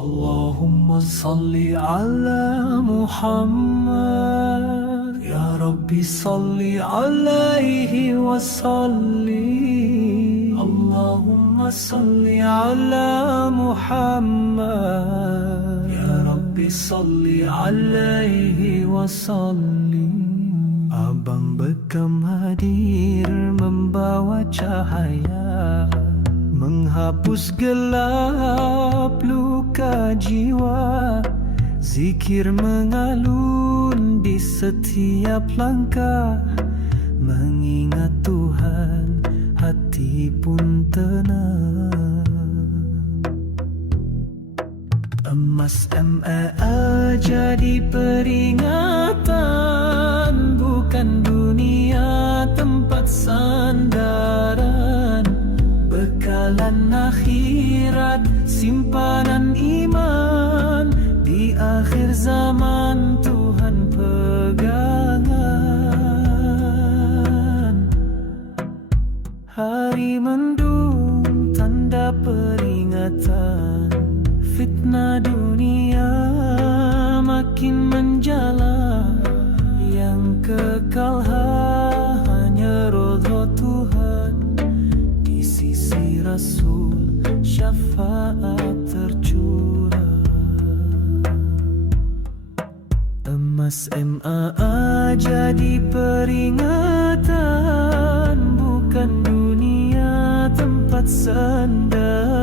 Allahumma salli ala Muhammad, Ya Rabbi salli alaihi wa salli. Allahumma salli ala Muhammad, Ya Rabbi salli alaihi wa salli. Abang Bekam hadir membawa cahaya, menghapus gelap luka jiwa. Zikir mengalun di setiap langkah, mengingat Tuhan hati pun tenang. Emas MAA jadi peringatan, bukan dunia tempat sandaran. Bekalan akhirat, simpanan iman, di akhir zaman Tuhan pegangan. Hari mendung tanda peringatan, fitnah dunia makin menjala. Yang kekal hanya ridha Tuhan, di sisi Rasul syafaat tercurah. Emas MAA jadi peringatan, bukan dunia tempat sandar.